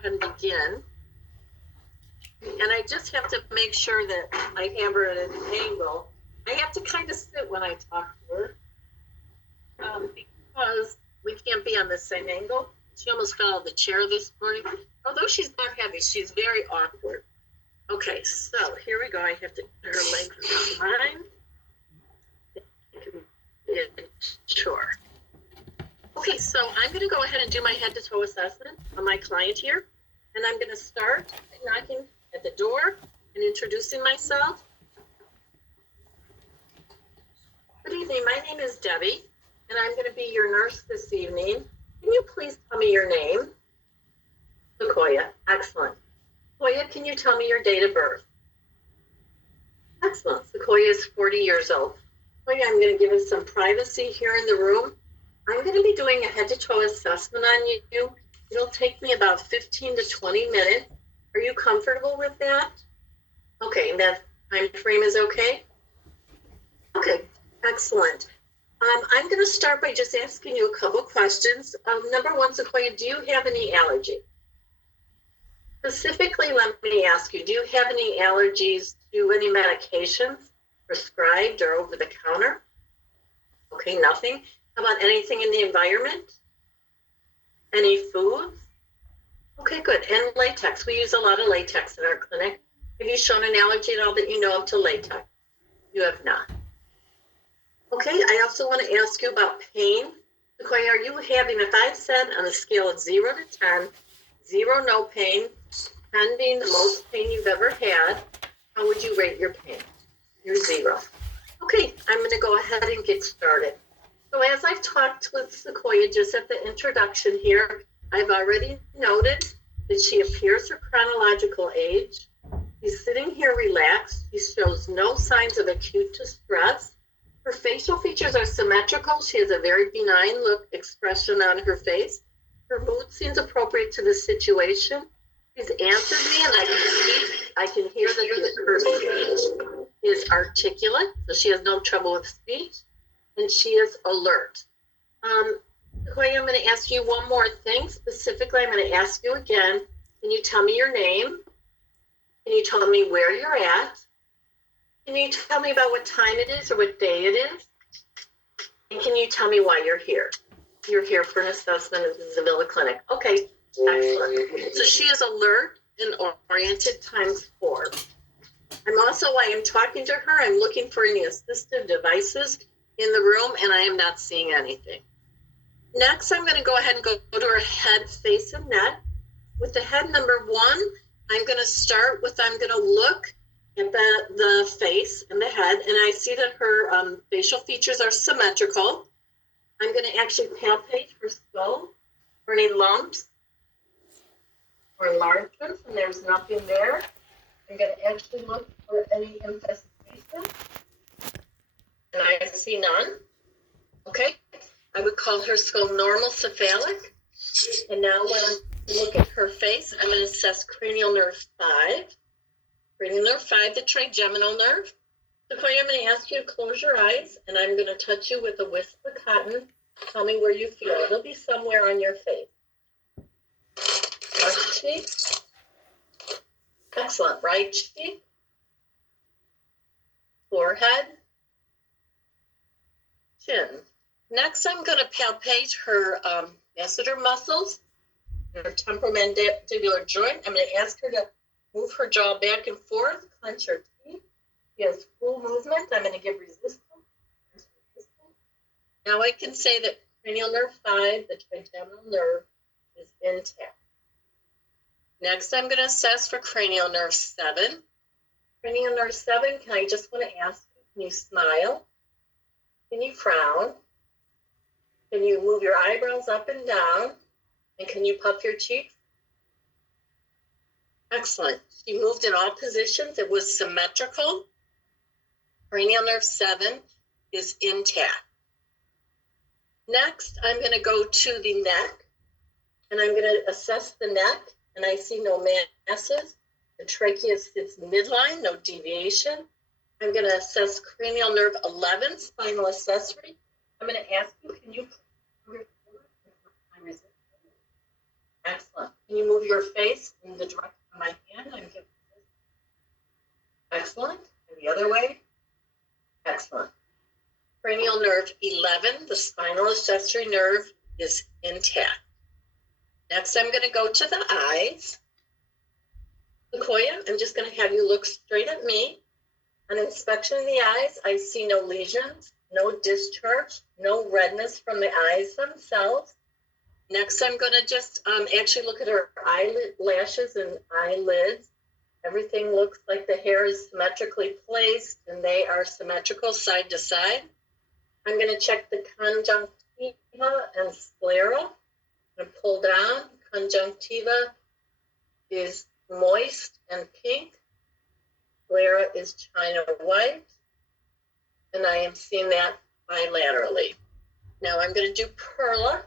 ahead and begin. And I just have to make sure that I have her at an angle. I have to kind of sit when I talk to her because we can't be on the same angle. She almost fell out of the chair this morning. Although she's not heavy, she's very awkward. Okay, so here we go. I have to get her legs behind. Sure. Okay, so I'm going to go ahead and do my head to toe assessment on my client here. And I'm going to start by knocking at the door and introducing myself. Good evening. My name is Debbie, and I'm going to be your nurse this evening. Can you please tell me your name? Sequoia. Excellent. Sequoia, can you tell me your date of birth? Excellent. Sequoia is 40 years old. Sequoia, I'm going to give us some privacy here in the room. I'm going to be doing a head-to-toe assessment on you. It'll take me about 15 to 20 minutes. Are you comfortable with that? Okay, that time frame is okay? Okay, excellent. I'm going to start by just asking you a couple questions. Number one, Sequoia, do you have any allergy? Specifically, let me ask you, do you have any allergies to any medications prescribed or over the counter? Okay, nothing. How about anything in the environment? Any foods? Okay, good. And latex. We use a lot of latex in our clinic. Have you shown an allergy at all that you know of to latex? You have not. Okay, I also want to ask you about pain. Sequoia, are you having, if I said on a scale of 0 to 10, 0 no pain, 10 being the most pain you've ever had, how would you rate your pain? You're 0. Okay, I'm going to go ahead and get started. So as I've talked with Sequoia just at the introduction here, I've already noted that she appears her chronological age. She's sitting here relaxed. She shows no signs of acute distress. Her facial features are symmetrical. She has a very benign look expression on her face. Her mood seems appropriate to the situation. She's answered me, and I can hear that her speech is articulate, so she has no trouble with speech, and she is alert. Sequoia, I'm going to ask you one more thing. Specifically, I'm going to ask you again, can you tell me your name? Can you tell me where you're at? Can you tell me about what time it is or what day it is? And can you tell me why you're here? You're here for an assessment at the Zavilla Clinic. Okay, excellent. So she is alert and oriented ×4. I'm also, while I'm talking to her, I'm looking for any assistive devices in the room, and I am not seeing anything. Next, I'm going to go ahead and go to her head, face, and neck. With the head number 1, I'm going to start with, I'm going to look at the face and the head, and I see that her facial features are symmetrical. I'm going to actually palpate her skull for any lumps or enlargements, and there's nothing there. I'm going to actually look for any infestation, and I see none. Okay, I would call her skull normal cephalic. And now when I look at her face, I'm going to assess cranial nerve 5. Cranial nerve 5, the trigeminal nerve. Sequoia, I'm going to ask you to close your eyes, and I'm going to touch you with a wisp of cotton. Tell me where you feel. It'll be somewhere on your face. Left cheek. Excellent. Right cheek. Forehead. Chin. Next, I'm going to palpate her masseter muscles, her temporomandibular joint. I'm going to ask her to move her jaw back and forth, clench her teeth. She has full movement. I'm going to give resistance. Now I can say that cranial nerve 5, the trigeminal nerve, is intact. Next, I'm going to assess for cranial nerve 7. Cranial nerve 7, I just want to ask you, can you smile? Can you frown? Can you move your eyebrows up and down? And can you puff your cheeks? Excellent. She moved in all positions. It was symmetrical. Cranial nerve 7 is intact. Next, I'm going to go to the neck, and I'm going to assess the neck, and I see no masses. The trachea sits midline, no deviation. I'm going to assess cranial nerve 11, spinal accessory. I'm going to ask you, can you Excellent. Can you move your face in the direction of my hand? Excellent. And the other way? Excellent. Cranial nerve 11, the spinal accessory nerve, is intact. Next, I'm going to go to the eyes. Sequoia, I'm just going to have you look straight at me. On inspection of the eyes, I see no lesions, no discharge, no redness from the eyes themselves. Next, I'm going to just actually look at her eyelashes and eyelids. Everything looks like the hair is symmetrically placed and they are symmetrical side to side. I'm going to check the conjunctiva and sclera. I'm going to pull down. Conjunctiva is moist and pink. Sclera is china white. And I am seeing that bilaterally. Now I'm going to do Perla.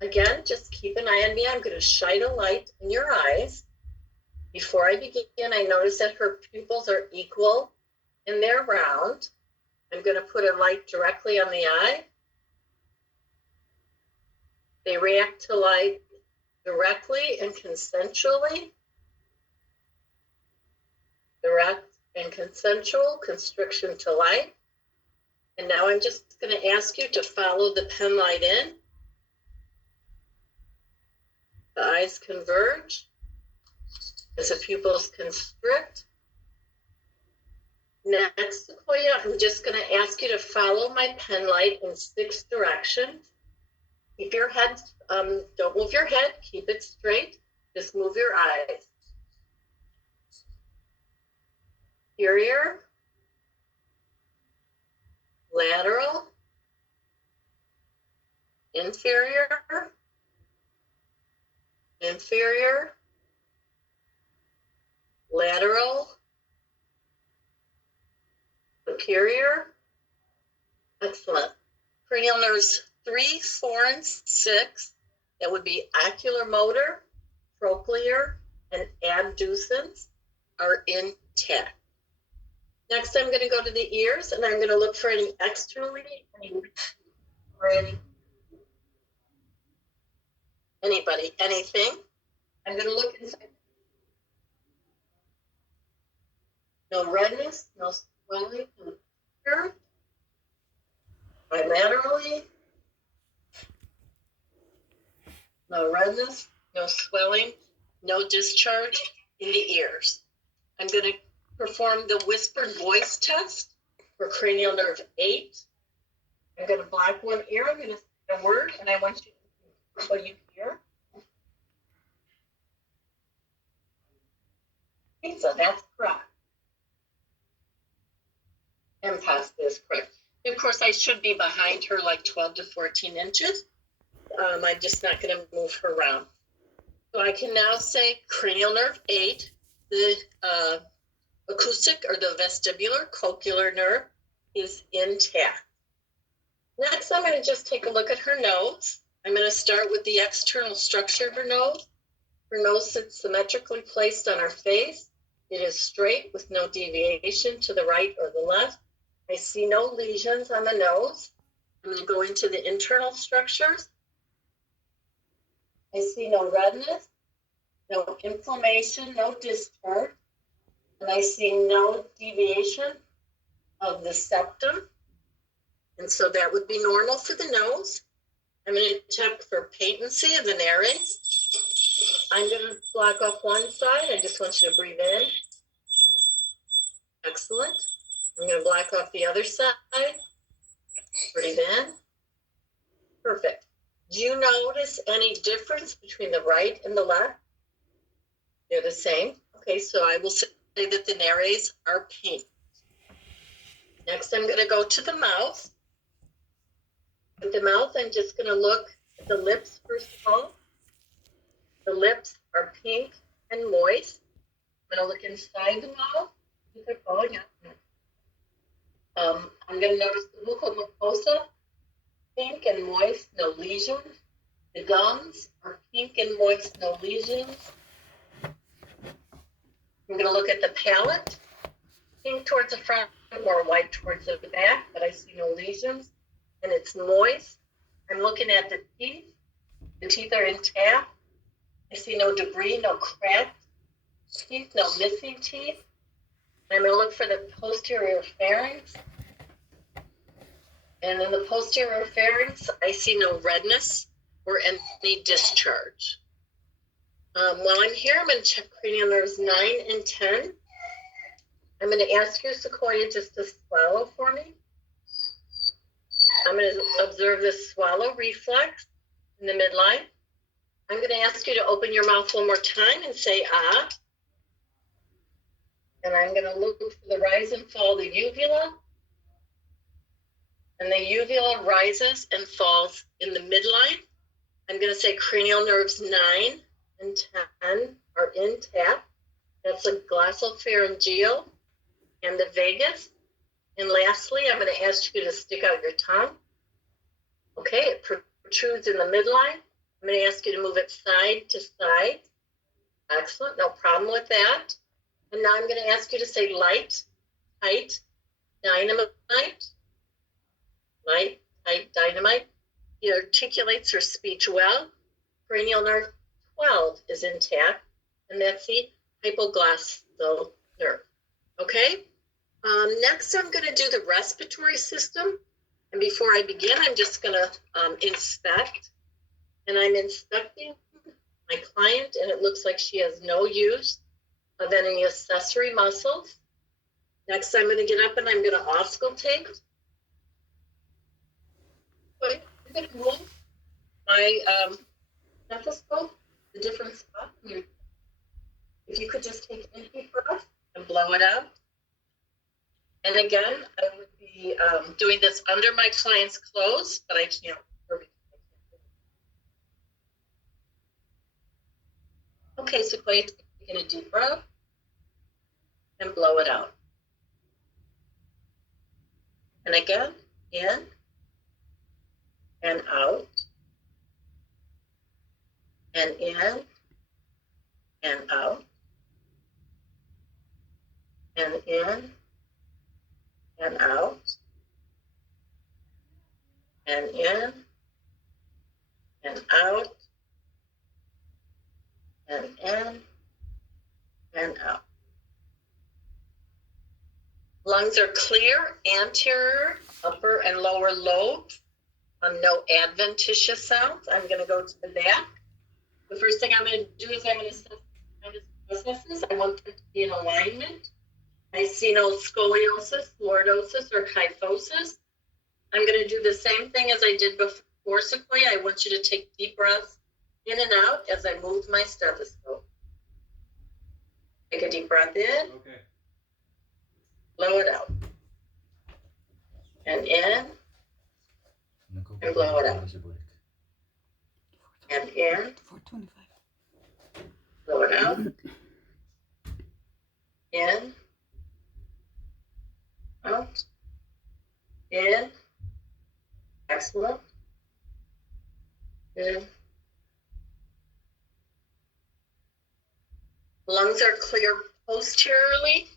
Again, just keep an eye on me. I'm going to shine a light in your eyes. Before I begin, I notice that her pupils are equal and they're round. I'm going to put a light directly on the eye. They react to light directly and consensually. Direct and consensual constriction to light. And now I'm just going to ask you to follow the pen light in. The eyes converge as the pupils constrict. Next, Sequoia, I'm just going to ask you to follow my pen light in 6 directions. Keep your head, don't move your head, keep it straight. Just move your eyes. Superior, lateral, inferior, inferior, lateral, superior. Excellent. Cranial nerves 3, 4, and 6. That would be oculomotor, trochlear, and abducens are intact. Next, I'm going to go to the ears, and I'm going to look for any externally, or anybody, anything. I'm going to look inside. No redness, no swelling, no tear. Bilaterally. No redness, no swelling, no discharge in the ears. I'm going to perform the whispered voice test for cranial nerve 8. I'm going to block one ear. I'm going to say a word, and I want you to see what you hear. Pizza, that's correct. And pasta is correct. Of course, I should be behind her like 12 to 14 inches. I'm just not going to move her around. So I can now say cranial nerve 8, the acoustic or the vestibular cochlear nerve is intact. Next, I'm going to just take a look at her nose. I'm going to start with the external structure of her nose. Her nose sits symmetrically placed on her face. It is straight with no deviation to the right or the left. I see no lesions on the nose. I'm going to go into the internal structures. I see no redness, no inflammation, no discharge, and I see no deviation of the septum. And so that would be normal for the nose. I'm going to check for patency of the nares. I'm going to block off one side. I just want you to breathe in. Excellent. I'm going to block off the other side. Breathe in. Perfect. Do you notice any difference between the right and the left? They're the same. Okay, so I will say that the nares are pink. Next, I'm going to go to the mouth. With the mouth, I'm just going to look at the lips first of all. The lips are pink and moist. I'm going to look inside the mouth. I'm going to notice the buccal mucosa, pink and moist, no lesions. The gums are pink and moist, no lesions. I'm going to look at the palate, pink towards the front, more white towards the back, but I see no lesions, and it's moist. I'm looking at the teeth. The teeth are intact. I see no debris, no cracked teeth, no missing teeth. I'm going to look for the posterior pharynx. And in the posterior pharynx, I see no redness or any discharge. While I'm here, I'm going to check cranial nerves 9 and 10. I'm going to ask you, Sequoia, just to swallow for me. I'm going to observe this swallow reflex in the midline. I'm going to ask you to open your mouth one more time and say ah. And I'm going to look for the rise and fall of the uvula. And the uvula rises and falls in the midline. I'm going to say cranial nerves 9 and 10 are intact. That's the glossopharyngeal and the vagus. And lastly, I'm going to ask you to stick out your tongue. Okay, it protrudes in the midline. I'm going to ask you to move it side to side. Excellent, no problem with that. And now I'm going to ask you to say light, tight, dynamite. Light, tight, dynamite. He articulates her speech well. Cranial nerve 12 is intact, and that's the hypoglossal nerve. Okay? Next, I'm going to do the respiratory system. And before I begin, I'm just going to inspect. And I'm inspecting my client, and it looks like she has no use of any accessory muscles. Next, I'm going to get up and I'm going to auscultate. I'm going to move my stethoscope, the different spots. If you could just take a deep breath and blow it out. And again, I would be doing this under my client's clothes, but I can't. Okay, Sequoia, take a deep breath and blow it out. And again, in and out, and in and out, and in and out, and in and out, and in and out. Lungs are clear, anterior, upper, and lower lobes. No adventitious sounds. I'm going to go to the back. The first thing I'm going to do is I'm going to assess processes. I want them to be in alignment. I see no scoliosis, lordosis, or kyphosis. I'm going to do the same thing as I did before, Sequoia. I want you to take deep breaths in and out as I move my stethoscope. Take a deep breath in. Okay. Blow it out. And in. And blow it out. And in. 425. Blow it out. In. Out. In. Excellent. In. Lungs are clear posteriorly.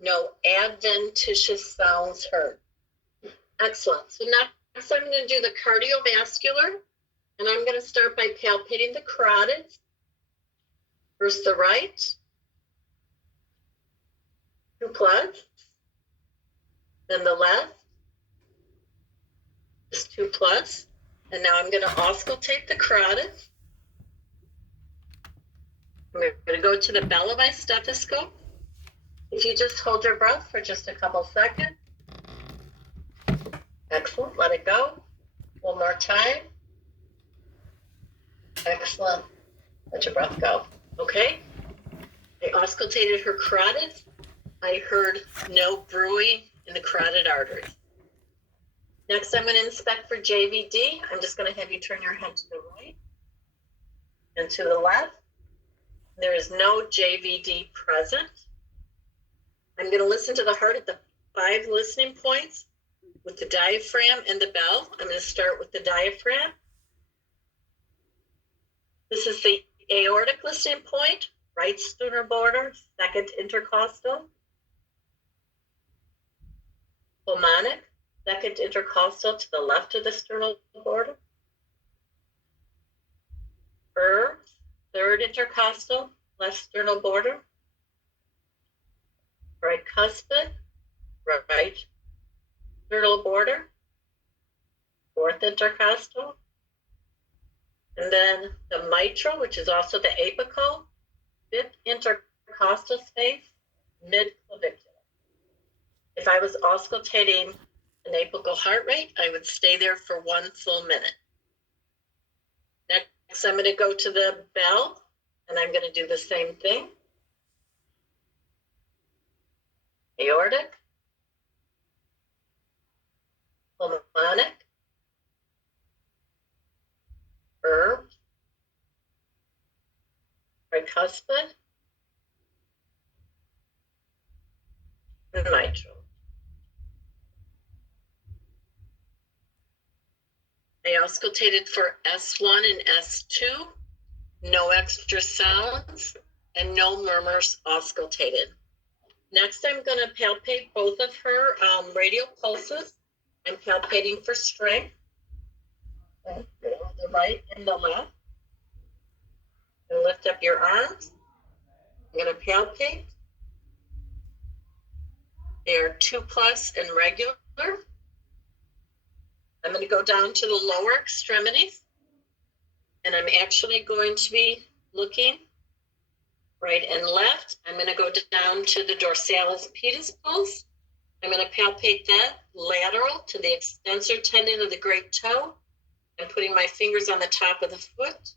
No adventitious sounds heard. Excellent. So next I'm going to do the cardiovascular, and I'm going to start by palpating the carotids. First the right, 2 plus, then the left, just 2 plus, and now I'm going to auscultate the carotids. I'm going to go to the bell of my stethoscope. If you just hold your breath for just a couple seconds. Excellent, let it go. One more time. Excellent, let your breath go. Okay, I auscultated her carotids. I heard no bruit in the carotid arteries. Next, I'm going to inspect for JVD. I'm just going to have you turn your head to the right and to the left. There is no JVD present. I'm going to listen to the heart at the 5 listening points with the diaphragm and the bell. I'm going to start with the diaphragm. This is the aortic listening point, right sternal border, second intercostal. Pulmonic, second intercostal to the left of the sternal border. third intercostal, left sternal border, right cuspid, right sternal border, fourth intercostal, and then the mitral, which is also the apical, fifth intercostal space, mid-clavicular. If I was auscultating an apical heart rate, I would stay there for 1 full minute. Next, I'm going to go to the bell, and I'm going to do the same thing. Aortic, pulmonic, tricuspid, and mitral. I auscultated for S1 and S2, no extra sounds, and no murmurs auscultated. Next, I'm going to palpate both of her radial pulses. I'm palpating for strength, the right and the left. And lift up your arms. I'm going to palpate. They are 2+ and regular. I'm going to go down to the lower extremities, and I'm actually going to be looking right and left. I'm going to go down to the dorsalis pedis pulse. I'm going to palpate that lateral to the extensor tendon of the great toe. I'm putting my fingers on the top of the foot.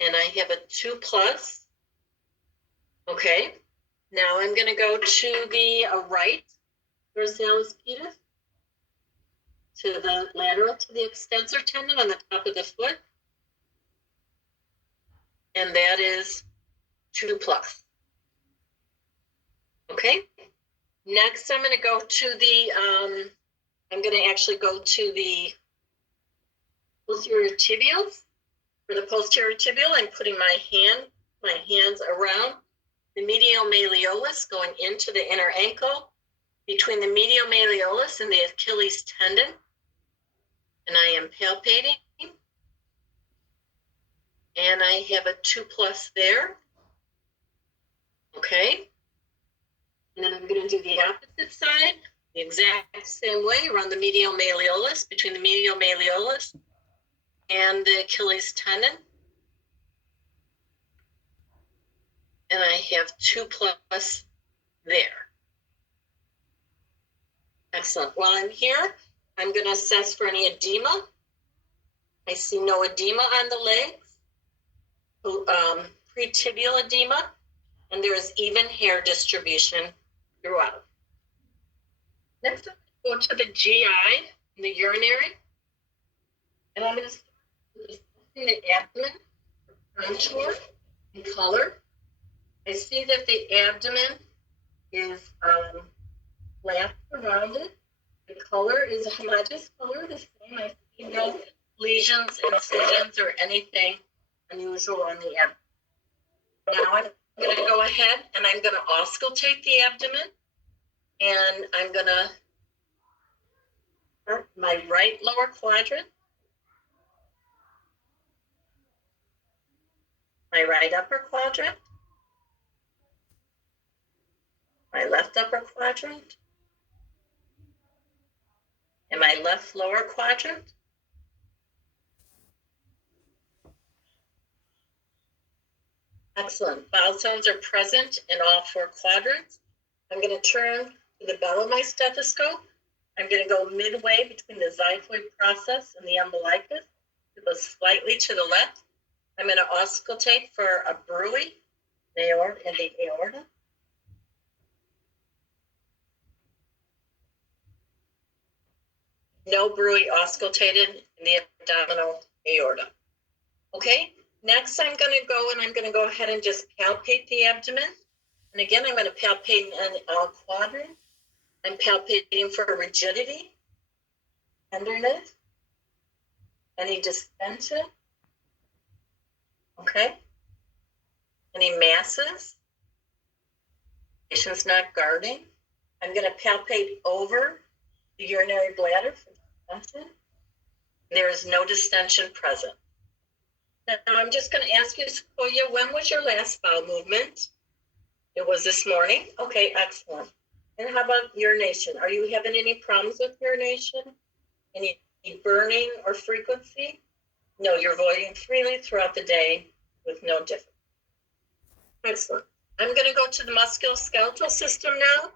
And I have a 2+. Okay. Now I'm going to go to the right dorsalis pedis, to the lateral to the extensor tendon on the top of the foot. And that is 2+. Okay. Next, I'm going to go to the, I'm going to actually go to the posterior tibials. For the posterior tibial, I'm putting my hands around the medial malleolus, going into the inner ankle, between the medial malleolus and the Achilles tendon. And I am palpating. And I have a 2+ there. Okay. And then I'm going to do the opposite side, the exact same way, around the medial malleolus, between the medial malleolus and the Achilles tendon. And I have 2+ there. Excellent. While I'm here, I'm going to assess for any edema. I see no edema on the legs, pretibial edema, and there is even hair distribution throughout. Next, I'm going to go to the GI, the urinary, and I'm going to start with the abdomen, contour, and color. I see that the abdomen is flat around it. The color is a homogeneous color, the same. I see no lesions, incisions, or anything unusual on the abdomen. Now I'm going to go ahead and I'm going to auscultate the abdomen, and I'm going to start my right lower quadrant, my right upper quadrant, my left upper quadrant, and my left lower quadrant. Excellent. Bowel sounds are present in all 4 quadrants. I'm going to turn to the bell of my stethoscope. I'm going to go midway between the xiphoid process and the umbilicus, to go slightly to the left. I'm going to auscultate for a bruit in the aorta. No bruit auscultated in the abdominal aorta. Okay, next I'm going to go and I'm going to go ahead and just palpate the abdomen. And again, I'm going to palpate in all quadrants. I'm palpating for rigidity, tenderness, any distension. Okay, any masses, patient's not guarding. I'm going to palpate over the urinary bladder for distension. There is no distension present. Now I'm just going to ask you, Sequoia, when was your last bowel movement? It was this morning. Okay, excellent. And how about urination? Are you having any problems with urination? Any burning or frequency? No, you're voiding freely throughout the day with no difference. Excellent. I'm going to go to the musculoskeletal system now.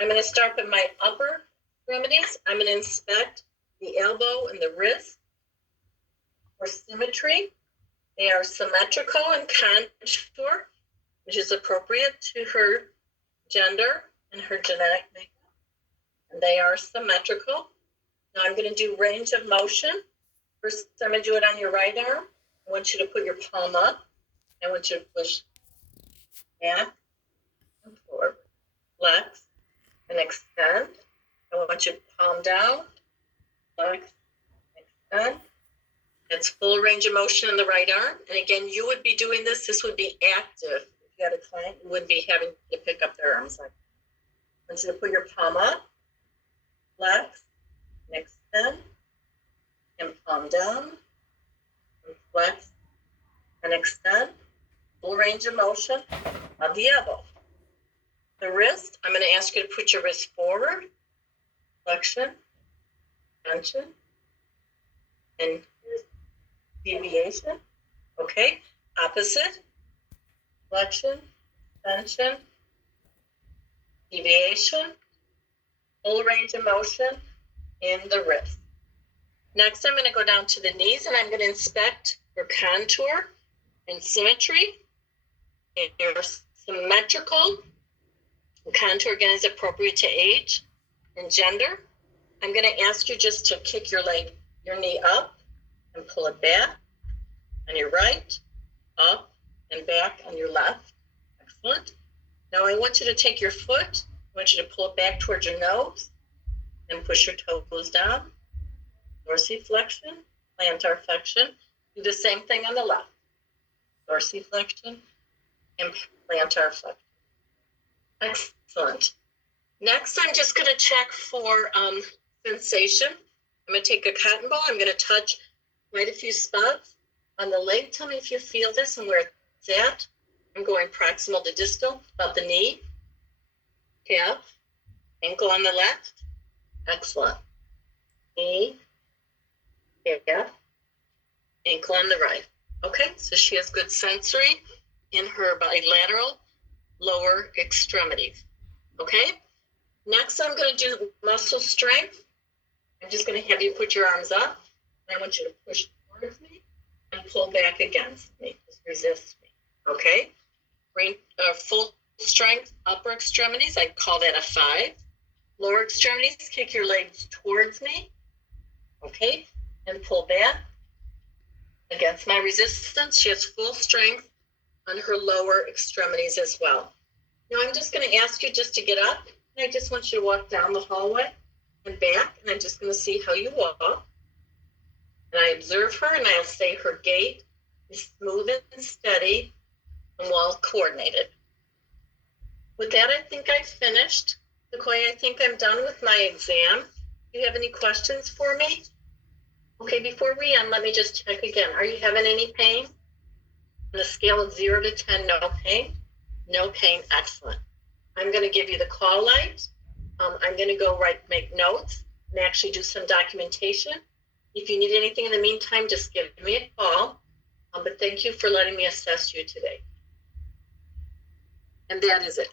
I'm going to start with my upper extremities. I'm going to inspect the elbow and the wrist for symmetry. They are symmetrical and contour, which is appropriate to her gender and her genetic makeup. And they are symmetrical. Now I'm going to do range of motion. First, I'm going to do it on your right arm. I want you to put your palm up. I want you to push back and forward, flex and extend. I want you to palm down, flex, extend. It's full range of motion in the right arm. And again, you would be doing this. This would be active. If you had a client, you would be having to pick up their arms like that. I want you to put your palm up, flex, and extend, and palm down, and flex, and extend. Full range of motion of the elbow. The wrist, I'm going to ask you to put your wrist forward, flexion, tension, and deviation. Okay, opposite, flexion, tension, deviation, full range of motion in the wrist. Next, I'm going to go down to the knees and I'm going to inspect for contour and symmetry. They're symmetrical. Contour, again, is appropriate to age and gender. I'm going to ask you just to kick your knee up and pull it back on your right, up and back on your left. Excellent. Now I want you to take your foot, I want you to pull it back towards your nose and push your toes down. Dorsiflexion, plantar flexion. Do the same thing on the left. Dorsiflexion and plantar flexion. Excellent. Next, I'm just going to check for sensation. I'm going to take a cotton ball. I'm going to touch quite a few spots on the leg. Tell me if you feel this and where it's at. I'm going proximal to distal, about the knee, calf, ankle on the left. Excellent. Knee, calf, ankle on the right. Okay, so she has good sensory in her bilateral lower extremities. Okay, next I'm going to do muscle strength. I'm just going to have you put your arms up. I want you to push towards me and pull back against me. Just resist me. Okay, bring full strength upper extremities. I call that a 5. Lower extremities, kick your legs towards me. Okay, and pull back against my resistance. She has full strength on her lower extremities as well. Now I'm just going to ask you just to get up. And I just want you to walk down the hallway and back. And I'm just going to see how you walk. And I observe her and I'll say her gait is smooth and steady and well coordinated. With that, I think I've finished. Sequoia, I think I'm done with my exam. Do you have any questions for me? Okay, before we end, let me just check again. Are you having any pain? On a scale of 0 to 10, no pain? No pain, excellent. I'm going to give you the call light. I'm going to go make notes and actually do some documentation. If you need anything in the meantime, just give me a call. But thank you for letting me assess you today. And that is it.